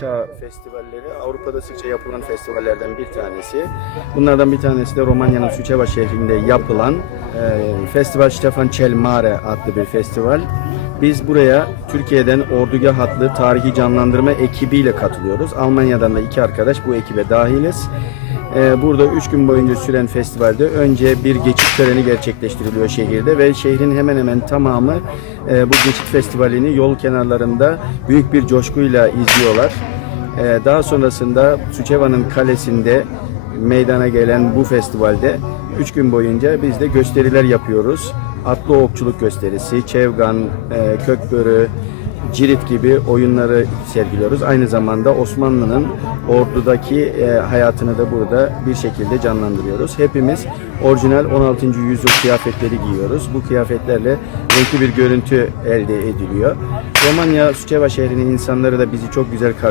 Çağ festivalleri Avrupa'da sıkça yapılan festivallerden bir tanesi. Bunlardan bir tanesi de Romanya'nın Suceava şehrinde yapılan e, Festival Stefan Cel Mare adlı bir festival. Biz buraya Türkiye'den ordugah hatlı tarihi canlandırma ekibiyle katılıyoruz. Almanya'dan da iki arkadaş bu ekibe dahiliz. E, burada üç gün boyunca süren festivalde önce bir geçit töreni gerçekleştiriliyor şehirde ve şehrin hemen hemen tamamı e, bu geçit festivalini yol kenarlarında büyük bir coşkuyla izliyorlar. Ee, Daha sonrasında Suçeva'nın kalesinde meydana gelen bu festivalde 3 gün boyunca biz de gösteriler yapıyoruz. Atlı okçuluk gösterisi, çevgan, e, kökbörü, cirit gibi oyunları sergiliyoruz. Aynı zamanda Osmanlı'nın ordudaki e, hayatını da burada bir şekilde canlandırıyoruz. Hepimiz orijinal 16. yüzyıl kıyafetleri giyiyoruz. Bu kıyafetlerle renkli bir görüntü elde ediliyor. Romanya Suceava şehrinin insanları da bizi çok güzel karşılıyor.